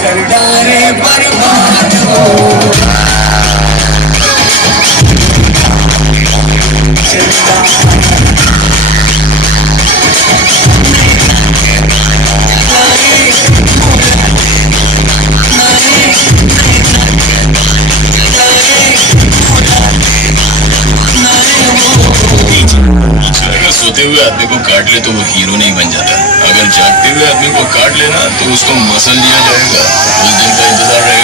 कर डाले बर्बाद हो चलता अगर सोते हुए आदमी को काट ले तो वो हीरो नहीं बन जाता। अगर जागते हुए आदमी को काट लेना तो उसको मसल लिया जाएगा। उस दिन का इंतजार रहेगा।